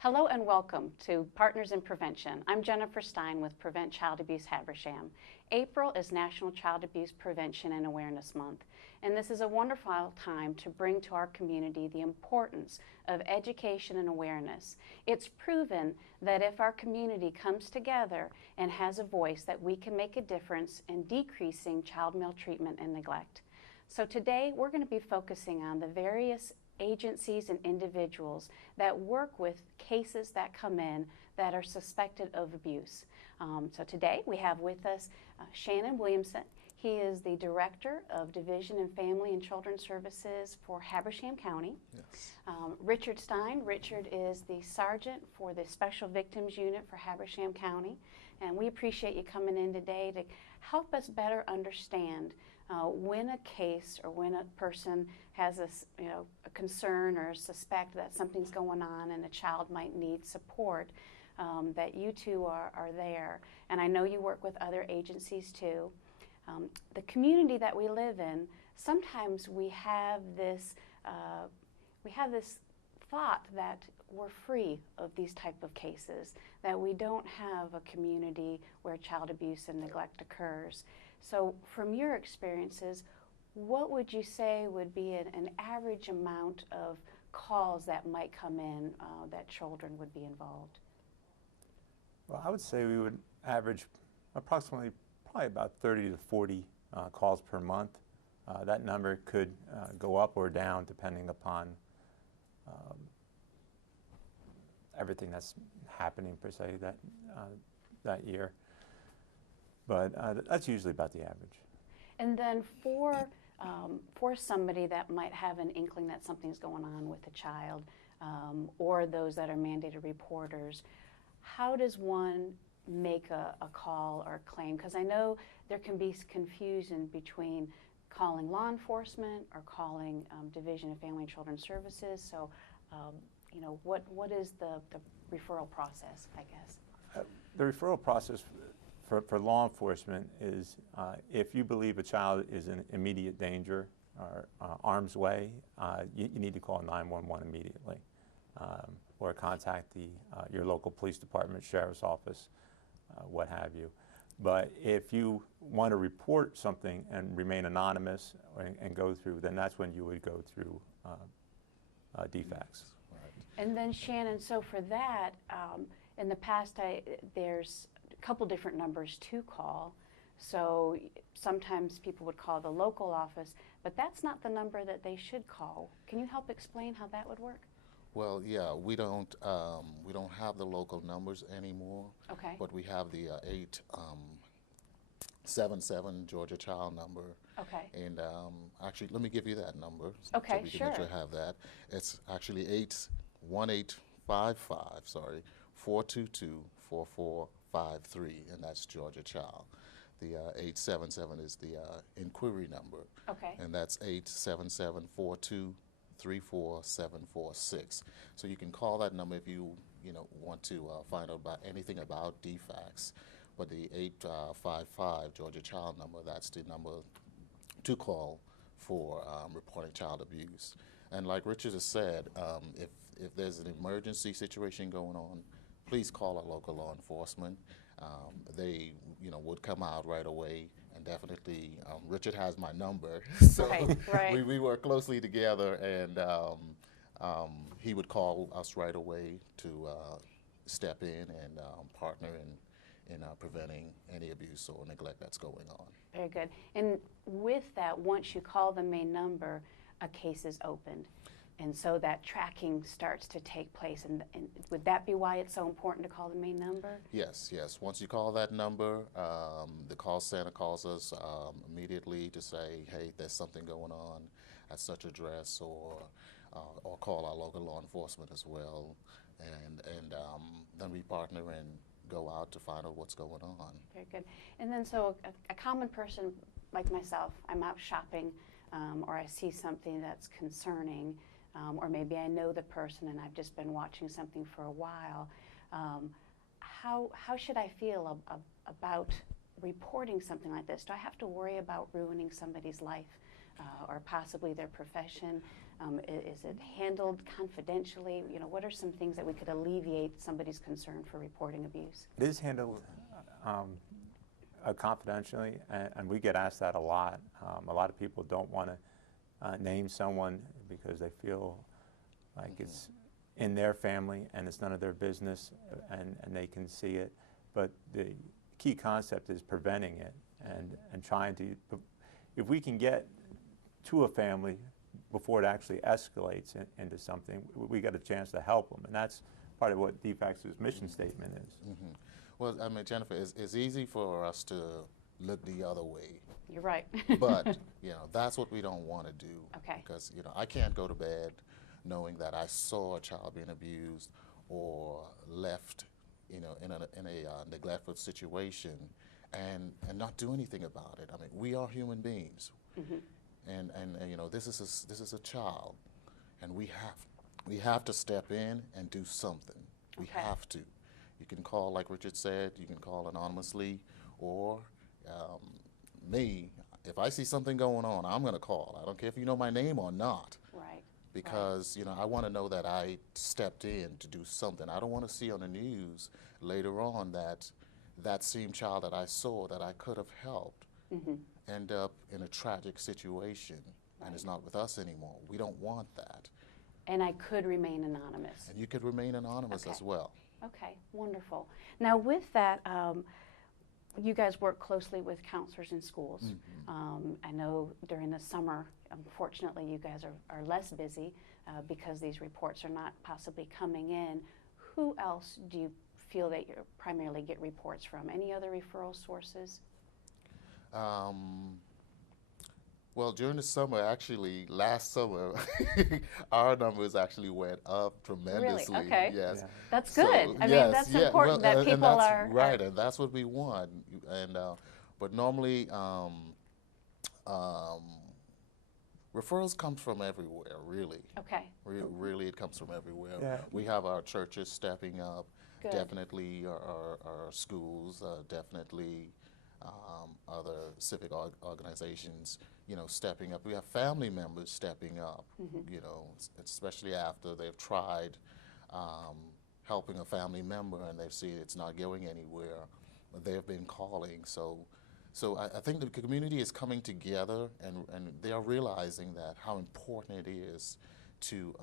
Hello and welcome to Partners in Prevention. I'm Jennifer Stein with Prevent Child Abuse Habersham. April is National Child Abuse Prevention and Awareness Month, and this is a wonderful time to bring to our community the importance of education and awareness. It's proven that if our community comes together and has a voice, that we can make a difference in decreasing child maltreatment and neglect. So today we're going to be focusing on the various agencies and individuals that work with cases that come in that are suspected of abuse. So today we have with us Shannon Williamson. He is the Director of Division in Family and Children's Services for Habersham County. Yes. Richard Stein. Richard is the Sergeant for the Special Victims Unit for Habersham County. And we appreciate you coming in today to help us better understand when a case or when a person has a concern or suspect that something's going on and a child might need support, that you two are there. And I know you work with other agencies too. The community that we live in, sometimes we have this thought that we're free of these type of cases, that we don't have a community where child abuse and neglect occurs. So from your experiences, what would you say would be an average amount of calls that might come in that children would be involved? Well, I would say we would average approximately probably about 30 to 40 calls per month. That number could go up or down depending upon everything that's happening per se that year. But that's usually about the average. And then for somebody that might have an inkling that something's going on with a child, or those that are mandated reporters, how does one make a call or a claim? Because I know there can be confusion between calling law enforcement or calling Division of Family and Children's Services. So, what is the referral process, I guess? The referral process for law enforcement is if you believe a child is in immediate danger or harm's way, you need to call 911 immediately, or contact your local police department, sheriff's office, what have you. But if you want to report something and remain anonymous and go through, then that's when you would go through DFACS. And then Shannon, so for that, in the past, there's a couple different numbers to call. So sometimes people would call the local office, but that's not the number that they should call. Can you help explain how that would work? Well, yeah, we don't have the local numbers anymore. Okay. But we have the 877 Georgia Child number. Okay. And actually, let me give you that number. Okay, so we can sure. make sure I have that. It's actually 1855, 422-4453, and that's Georgia Child. The 877 is the inquiry number. Okay. And that's 877-4234746. So you can call that number if you want to find out about anything about DFACS. But the 855 Georgia Child number, that's the number to call for reporting child abuse. And like Richard has said, if there's an emergency situation going on, please call our local law enforcement. They would come out right away, and definitely Richard has my number, so right. we work closely together, and he would call us right away to step in and partner in preventing any abuse or neglect that's going on. Very good. And with that, once you call the main number, a case is opened. And so that tracking starts to take place. And would that be why it's so important to call the main number? Yes, yes. Once you call that number, the call center calls us immediately to say, hey, there's something going on at such address, or call our local law enforcement as well. And then we partner and go out to find out what's going on. Very good. And then so a common person like myself, I'm out shopping, or I see something that's concerning, or maybe I know the person and I've just been watching something for a while. How should I feel about reporting something like this? Do I have to worry about ruining somebody's life or possibly their profession? Is it handled confidentially? You know, what are some things that we could alleviate somebody's concern for reporting abuse? It is handled confidentially, and we get asked that a lot. A lot of people don't want to name someone because they feel like it's in their family and it's none of their business, and they can see it. But the key concept is preventing it and trying to, if we can get to a family before it actually escalates into something, we got a chance to help them, and that's part of what DFACS's mission statement is. Well, I mean, Jennifer, it's easy for us to look the other way. You're right. But, you know, that's what we don't want to do. Okay. Because, you know, I can't go to bed knowing that I saw a child being abused or left, you know, in a neglectful situation and not do anything about it. I mean, we are human beings. And you know, this is a child, and we have to step in and do something. We have to. You can call, like Richard said, you can call anonymously, or me, if I see something going on, I'm going to call. I don't care if you know my name or not. Right. Because, you know, I want to know that I stepped in to do something. I don't want to see on the news later on that that same child that I saw that I could have helped end up in a tragic situation and is not with us anymore. We don't want that. And I could remain anonymous. And you could remain anonymous as well. Okay, wonderful. Now with that, you guys work closely with counselors in schools. I know during the summer, unfortunately, you guys are less busy because these reports are not possibly coming in. Who else do you feel that you primarily get reports from? Any other referral sources? Well, during the summer, actually, last summer, our numbers actually went up tremendously. Really? Okay. Yes. Yeah. That's So, good. I mean, yes, that's yeah, important well, that people and that's are... Right, and that's what we want. And but normally, referrals come from everywhere, really. Okay. Really, it comes from everywhere. Yeah. We have our churches stepping up. Good. Definitely our schools, definitely other civic organizations, you know, stepping up. We have family members stepping up, you know, especially after they've tried helping a family member and they've seen it's not going anywhere. They've been calling. So I think the community is coming together and they are realizing that how important it is to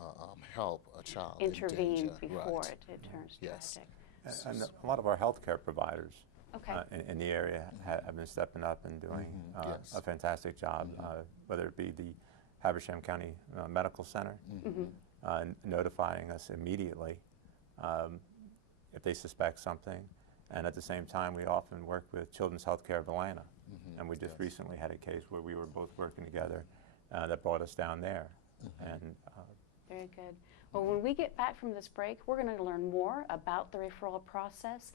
help a child Intervene in danger. before it turns tragic. And a lot of our healthcare providers Okay. in the area have been stepping up and doing Yes. a fantastic job, whether it be the Habersham County Medical Center, notifying us immediately if they suspect something. And at the same time, we often work with Children's Healthcare of Atlanta. And we just recently had a case where we were both working together that brought us down there. And very good. Well, when we get back from this break, we're going to learn more about the referral process,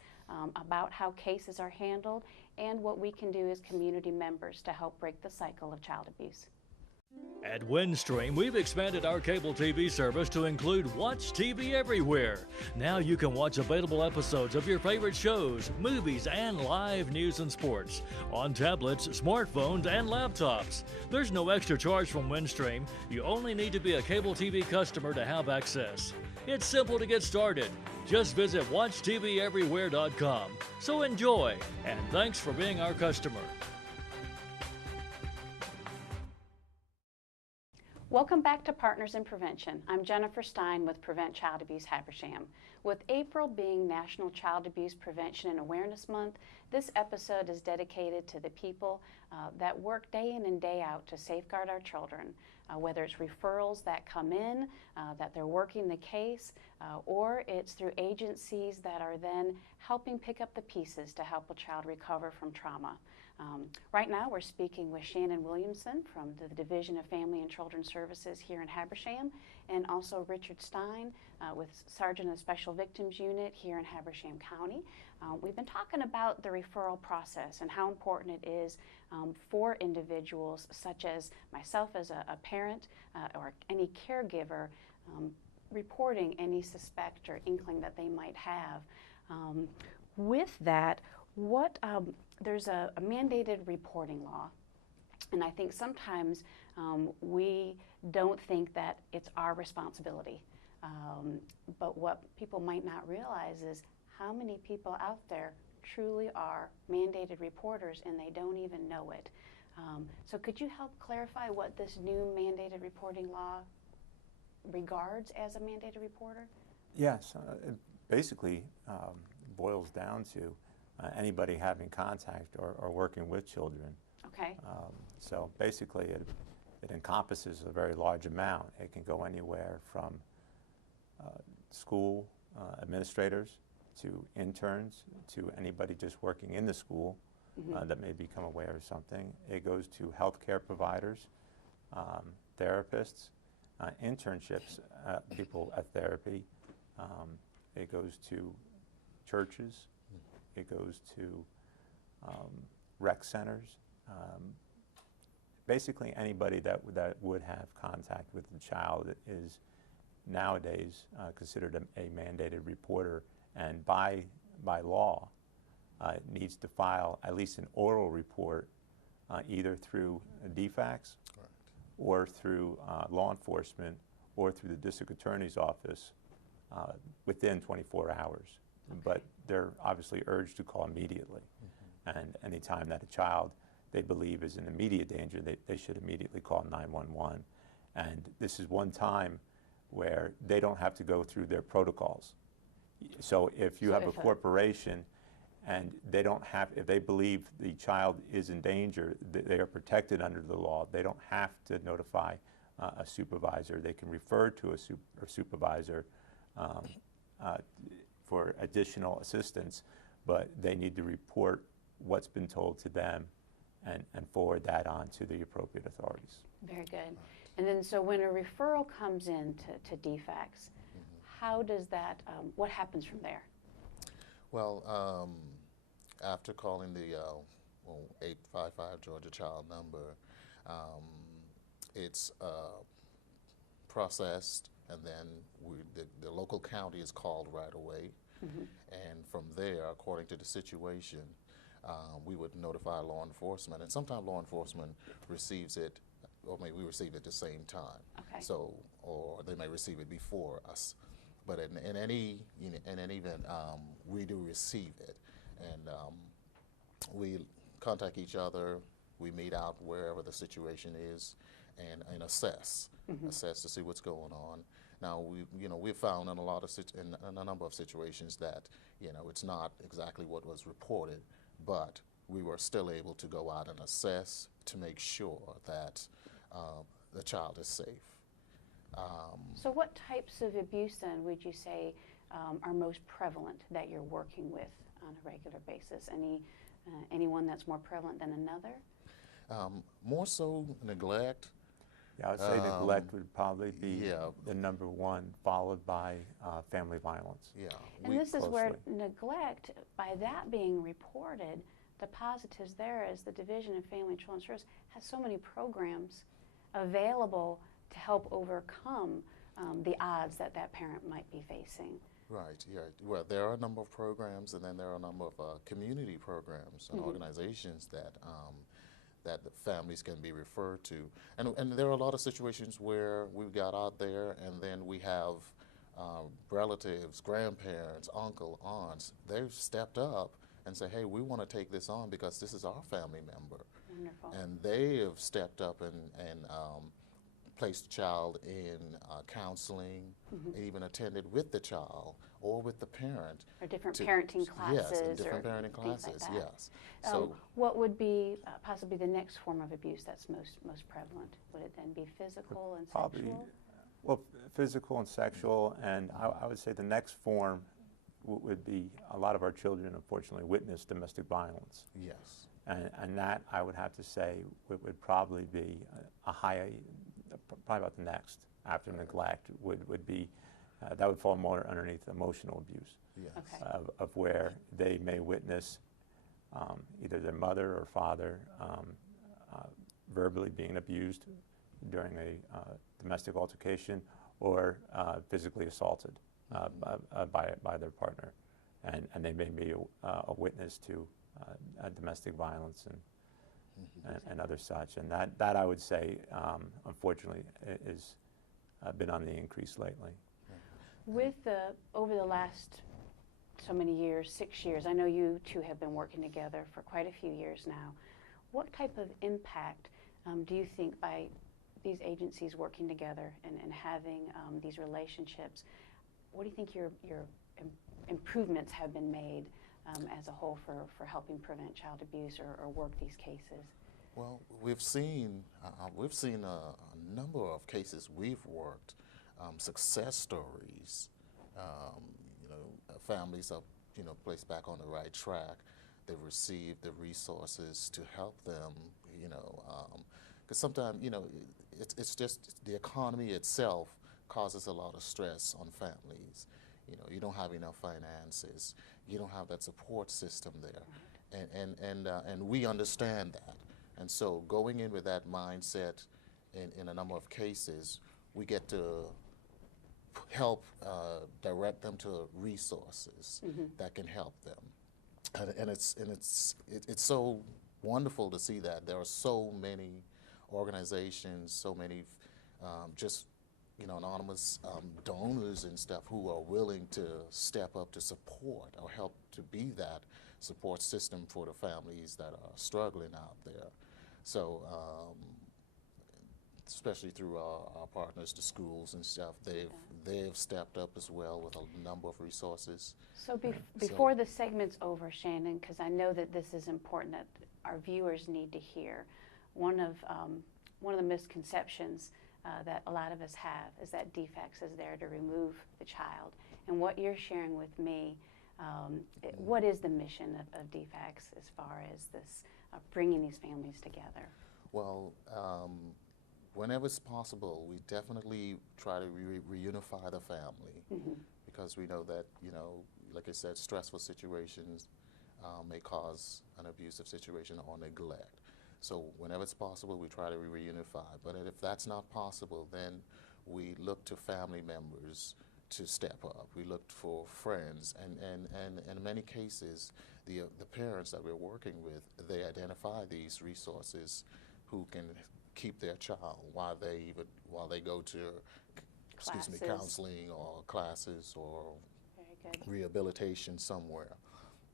about how cases are handled, and what we can do as community members to help break the cycle of child abuse. At Windstream, we've expanded our cable TV service to include Watch TV Everywhere. Now you can watch available episodes of your favorite shows, movies, and live news and sports on tablets, smartphones, and laptops. There's no extra charge from Windstream. You only need to be a cable TV customer to have access. It's simple to get started. Just visit WatchTVEverywhere.com. So enjoy, and thanks for being our customer. Welcome back to Partners in Prevention. I'm Jennifer Stein with Prevent Child Abuse Habersham. With April being National Child Abuse Prevention and Awareness Month, this episode is dedicated to the people that work day in and day out to safeguard our children, whether it's referrals that come in, that they're working the case, or it's through agencies that are then helping pick up the pieces to help a child recover from trauma. Right now we're speaking with Shannon Williamson from the Division of Family and Children's Services here in Habersham, and also Richard Stein with Sergeant of Special Victims Unit here in Habersham County. We've been talking about the referral process and how important it is for individuals such as myself as a parent or any caregiver reporting any suspect or inkling that they might have. With that, there's a mandated reporting law, and I think sometimes We don't think that it's our responsibility. But what people might not realize is how many people out there truly are mandated reporters and they don't even know it. So could you help clarify what this new mandated reporting law regards as a mandated reporter? Yes, it basically boils down to anybody having contact or working with children. Okay. So basically it encompasses a very large amount. It can go anywhere from school administrators to interns to anybody just working in the school that may become aware of something. It goes to healthcare providers, therapists, internships, people at therapy. It goes to churches. It goes to rec centers. Basically anybody that would have contact with the child is nowadays considered a mandated reporter, and by law needs to file at least an oral report either through DFACS or through law enforcement or through the district attorney's office within 24 hours. Okay. But they're obviously urged to call immediately. And anytime that a child they believe is in immediate danger, they should immediately call 911. And this is one time where they don't have to go through their protocols. So if you have a corporation and they don't have, if they believe the child is in danger, they are protected under the law. They don't have to notify a supervisor. They can refer to a supervisor for additional assistance, but they need to report what's been told to them and forward that on to the appropriate authorities. Very good. And then so when a referral comes in to DFACS, how does that, what happens from there? Well, after calling the 855 Georgia Child number, it's processed, and then the local county is called right away. And from there, according to the situation, we would notify law enforcement, and sometimes law enforcement receives it, or maybe we receive it at the same time. Okay. So, or they may receive it before us. But in any event, we do receive it, and we contact each other. We meet out wherever the situation is, and assess to see what's going on. Now we've found in a number of situations that it's not exactly what was reported, but we were still able to go out and assess to make sure that the child is safe. So what types of abuse then would you say are most prevalent that you're working with on a regular basis? Anyone that's more prevalent than another? More so neglect. Yeah, I would say neglect would probably be the number one, followed by family violence. Yeah. And this is where neglect, by that being reported, the positives there is the Division of Family and Children's Services has so many programs available to help overcome the odds that parent might be facing. Right, yeah. Well, there are a number of programs, and then there are a number of community programs and organizations that that the families can be referred to. And there are a lot of situations where we've got out there, and then we have relatives, grandparents, uncle, aunts. They've stepped up and say, hey, we want to take this on because this is our family member. Wonderful. And they have stepped up and placed the child in counseling, and even attended with the child or with the parent. Or different parenting classes. Yes, and different or parenting classes, things like that. yes. So what would be possibly the next form of abuse that's most prevalent? Would it then be physical and Probably, sexual? well, physical and sexual, and I would say the next form would be a lot of our children, unfortunately, witness domestic violence. yes. And that, I would have to say, would probably be a high, probably about the next after neglect would be, that would fall more underneath emotional abuse. Yes. Okay. Of where they may witness either their mother or father verbally being abused during a domestic altercation, or physically assaulted by their partner, and they may be a witness to domestic violence and other such. And that I would say, unfortunately, is been on the increase lately. Over the last so many years, 6 years, I know you two have been working together for quite a few years now. What type of impact do you think by these agencies working together and having these relationships, what do you think your improvements have been made as a whole for helping prevent child abuse or work these cases? Well, we've seen a number of cases we've worked, success stories. Families are placed back on the right track. They've received the resources to help them. Because sometimes it's just the economy itself causes a lot of stress on families. You don't have enough finances. You don't have that support system there, and we understand that. And so going in with that mindset, in a number of cases, we get to help direct them to resources that can help them. And it's so wonderful to see that there are so many organizations, so many anonymous donors and stuff who are willing to step up to support or help to be that support system for the families that are struggling out there. So especially through our partners, the schools and stuff, they've stepped up as well with a number of resources. So before the segment's over, Shannon, because I know that this is important that our viewers need to hear, one of the misconceptions that a lot of us have is that DFACS is there to remove the child. And what you're sharing with me, what is the mission of DFACS as far as this bringing these families together? Well, whenever it's possible, we definitely try to reunify the family, because we know that, like I said, stressful situations may cause an abusive situation or neglect. So whenever it's possible, we try to reunify. But if that's not possible, then we look to family members to step up. We look for friends, and in many cases, the parents that we're working with, they identify these resources who can keep their child while they go to counseling or classes or rehabilitation somewhere.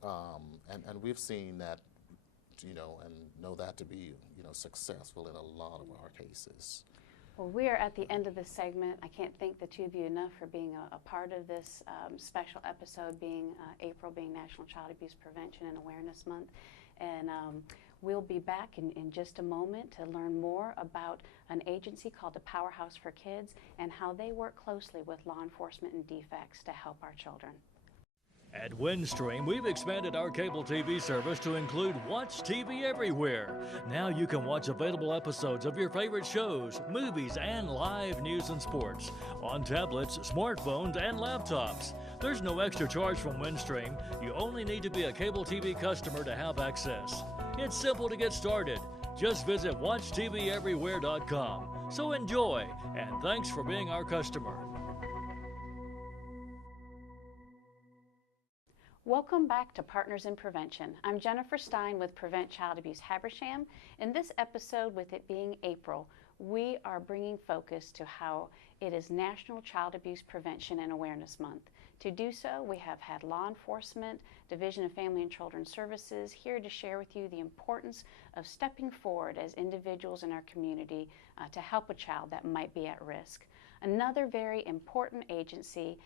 And we've seen that, and know that to be, successful in a lot of our cases. Well, we are at the end of this segment. I can't thank the two of you enough for being a part of this special episode, being April being National Child Abuse Prevention and Awareness Month. And we'll be back in just a moment to learn more about an agency called the Powerhouse for Kids and how they work closely with law enforcement and DFACS to help our children. At Windstream, we've expanded our cable TV service to include Watch TV Everywhere. Now you can watch available episodes of your favorite shows, movies, and live news and sports on tablets, smartphones, and laptops. There's no extra charge from Windstream. You only need to be a cable TV customer to have access. It's simple to get started. Just visit WatchTVEverywhere.com. So enjoy, and thanks for being our customer. Welcome back to Partners in Prevention. I'm Jennifer Stein with Prevent Child Abuse Habersham. In this episode, with it being April, we are bringing focus to how it is National Child Abuse Prevention and Awareness Month. To do so, we have had law enforcement, Division of Family and Children Services here to share with you the importance of stepping forward as individuals in our community to help a child that might be at risk. Another very important agency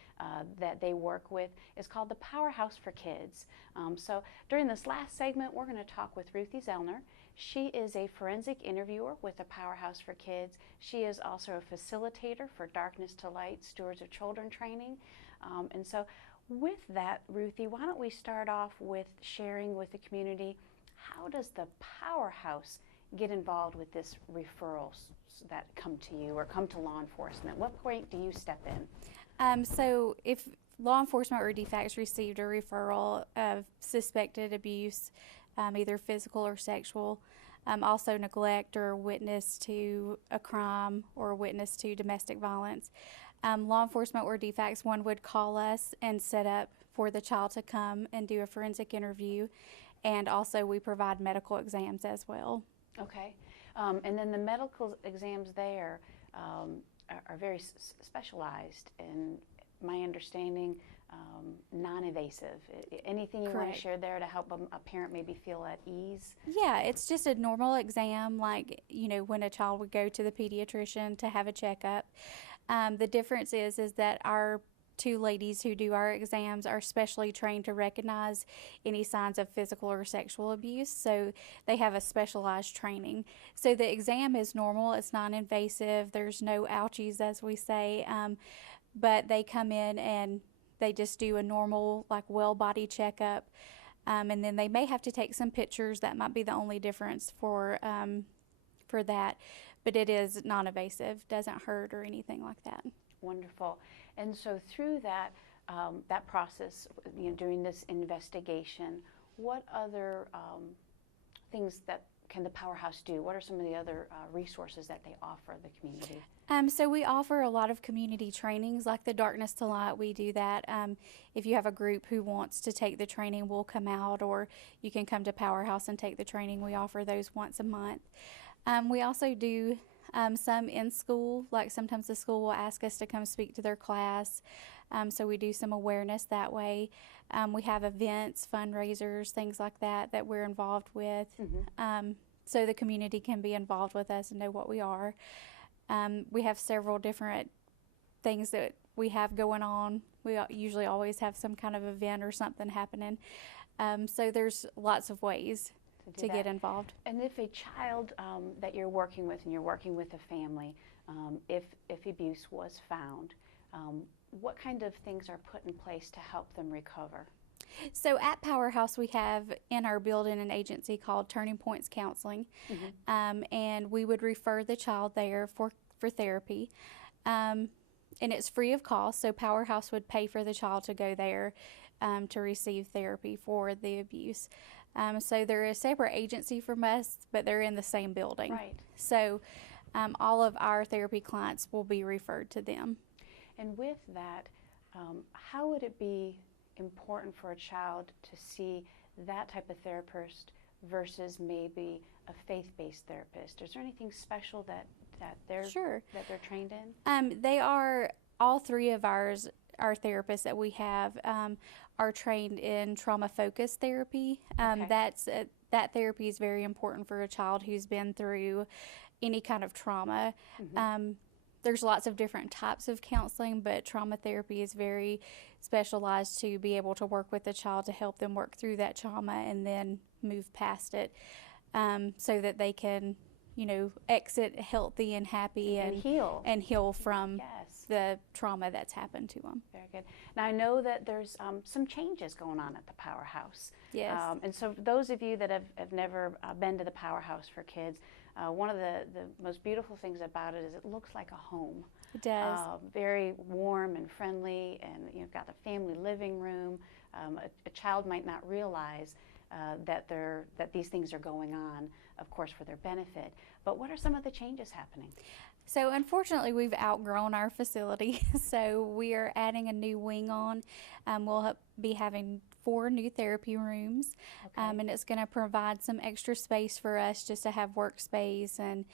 that they work with is called the Powerhouse for Kids. So during this last segment, we're going to talk with Ruthie Zellner. She is a forensic interviewer with the Powerhouse for Kids. She is also a facilitator for Darkness to Light Stewards of Children training. And so with that, Ruthie, why don't we start off with sharing with the community, how does the Powerhouse get involved with this referrals that come to you or come to law enforcement? What point do you step in? So if law enforcement or DFACS received a referral of suspected abuse, either physical or sexual, also neglect or witness to a crime or witness to domestic violence, law enforcement or DFACS, one would call us and set up for the child to come and do a forensic interview, and also we provide medical exams as well. Okay. And then the medical exams there are very specialized, and my understanding, non-invasive. Anything you want Correct. to share there to help a parent maybe feel at ease? Yeah, it's just a normal exam, like, when a child would go to the pediatrician to have a checkup. The difference is that our two ladies who do our exams are specially trained to recognize any signs of physical or sexual abuse, so they have a specialized training. So the exam is normal, it's non-invasive, there's no ouchies, as we say, but they come in and they just do a normal, like, well body checkup, and then they may have to take some pictures. That might be the only difference for that, but it is non-invasive, doesn't hurt or anything like that. Wonderful. And so through that that process, during this investigation, what other things that can the Powerhouse do? What are some of the other resources that they offer the community? So we offer a lot of community trainings, like the Darkness to Light. We do that. If you have a group who wants to take the training, we'll come out, or you can come to Powerhouse and take the training. We offer those once a month. We also do some in school, like sometimes the school will ask us to come speak to their class, so we do some awareness that way. We have events, fundraisers, things like that we're involved with, so the community can be involved with us and know what we are. We have several different things that we have going on. We usually always have some kind of event or something happening, so there's lots of ways to get involved. And if a child that you're working with, and you're working with a family, if abuse was found, what kind of things are put in place to help them recover? So at Powerhouse, we have in our building an agency called Turning Points Counseling, and we would refer the child there for therapy, and it's free of cost, so Powerhouse would pay for the child to go there to receive therapy for the abuse. So they're a separate agency from us, but they're in the same building. Right. So all of our therapy clients will be referred to them. And with that, how would it be important for a child to see that type of therapist versus maybe a faith-based therapist? Is there anything special that they're trained in? They are, all three of our therapists that we have are trained in trauma-focused therapy. That therapy is very important for a child who's been through any kind of trauma. There's lots of different types of counseling, but trauma therapy is very specialized to be able to work with the child to help them work through that trauma and then move past it, so that they can, exit healthy and happy and heal from the trauma that's happened to them. Very good. Now I know that there's some changes going on at the Powerhouse. Yes. And so those of you that have never been to the Powerhouse for Kids, one of the most beautiful things about it is it looks like a home. It does. Very warm and friendly, and you've got a family living room. A child might not realize that these things are going on, of course, for their benefit. But what are some of the changes happening? So unfortunately, we've outgrown our facility, so we are adding a new wing on. We'll be having 4 new therapy rooms, and it's going to provide some extra space for us just to have workspace, and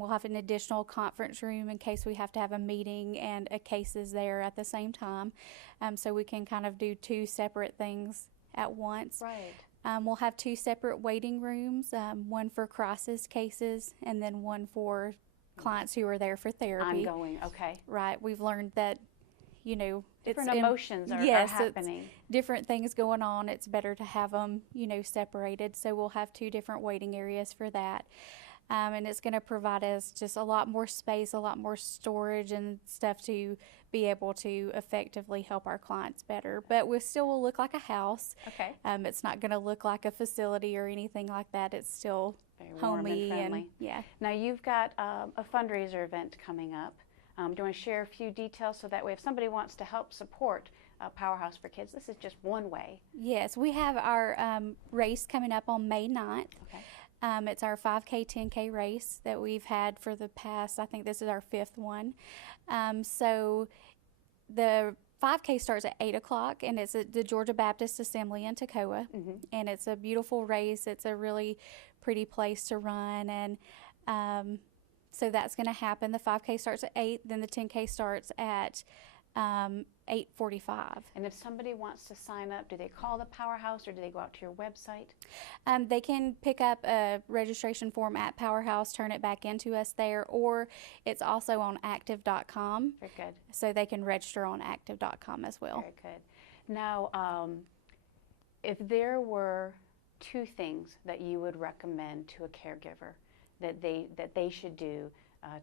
we'll have an additional conference room in case we have to have a meeting and a cases there at the same time, so we can kind of do 2 separate things at once. Right. We'll have 2 separate waiting rooms, one for crisis cases and then one for clients who are there for therapy. Ongoing, okay. Right. We've learned that, different emotions are happening. Different things going on. It's better to have them, separated. So we'll have 2 different waiting areas for that. And it's going to provide us just a lot more space, a lot more storage and stuff to be able to effectively help our clients better. But we still will look like a house. Okay. It's not going to look like a facility or anything like that. It's still very warm homey and friendly. yeah. Now you've got a fundraiser event coming up. Do you want to share a few details so that way if somebody wants to help support Powerhouse for Kids, this is just one way. Yes, we have our race coming up on May 9th. Okay. It's our 5K, 10K race that we've had for the past, I think this is our 5th one. So the 5K starts at 8 o'clock, and it's at the Georgia Baptist Assembly in Toccoa, and it's a beautiful race. It's a really pretty place to run. And so that's going to happen. The 5K starts at 8, then the 10K starts at 8:45. And if somebody wants to sign up, do they call the Powerhouse or do they go out to your website? They can pick up a registration form at Powerhouse, turn it back into us there, or it's also on active.com. Very good. So they can register on active.com as well. Very good. Now, if there were 2 things that you would recommend to a caregiver that they should do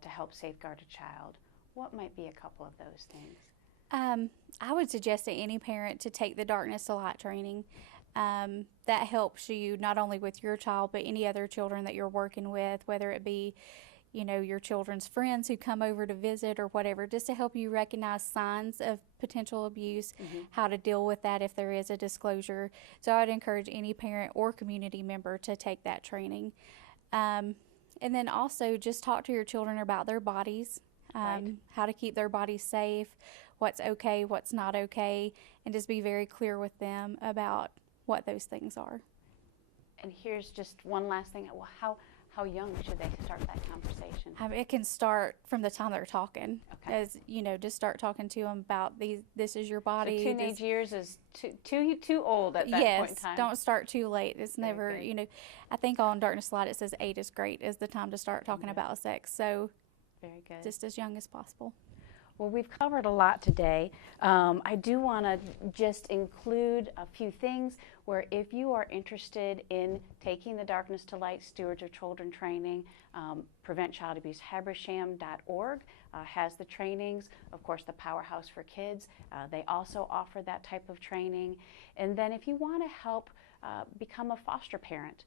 to help safeguard a child, what might be a couple of those things? I would suggest to any parent to take the Darkness to Light training. That helps you not only with your child, but any other children that you're working with, whether it be, you know, your children's friends who come over to visit or whatever, just to help you recognize signs of potential abuse, how to deal with that if there is a disclosure. So I'd encourage any parent or community member to take that training. And then also just talk to your children about their bodies, how to keep their bodies safe, what's okay, what's not okay, and just be very clear with them about what those things are. And here's just one last thing. Well, how young should they start that conversation? It can start from the time they're talking. Okay. As you know, just start talking to them about this is your body. So teenage years is too old at that yes, point in time. don't start too late. It's Very never, good. you know, I think on Darkness Light it says 8 is great, is the time to start talking about sex. So Very good. just as young as possible. Well, we've covered a lot today. I do want to just include a few things where if you are interested in taking the Darkness to Light Stewards of Children training, Prevent Child Abuse, Habersham.org has the trainings. Of course, the Powerhouse for Kids, they also offer that type of training. And then if you want to help become a foster parent,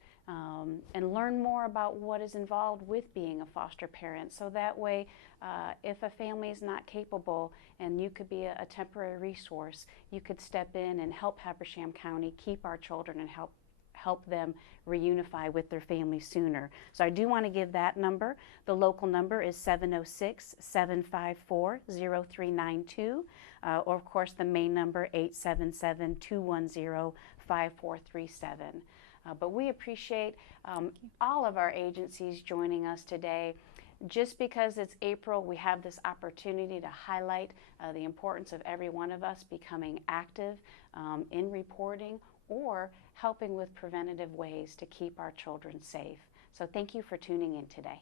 and learn more about what is involved with being a foster parent, so that way if a family is not capable and you could be a temporary resource, you could step in and help Habersham County keep our children and help them reunify with their families sooner. So I do want to give that number. The local number is 706-754-0392, or of course the main number 877-210-5437. But we appreciate all of our agencies joining us today. Just because it's April, we have this opportunity to highlight the importance of every one of us becoming active in reporting or helping with preventative ways to keep our children safe. So thank you for tuning in today.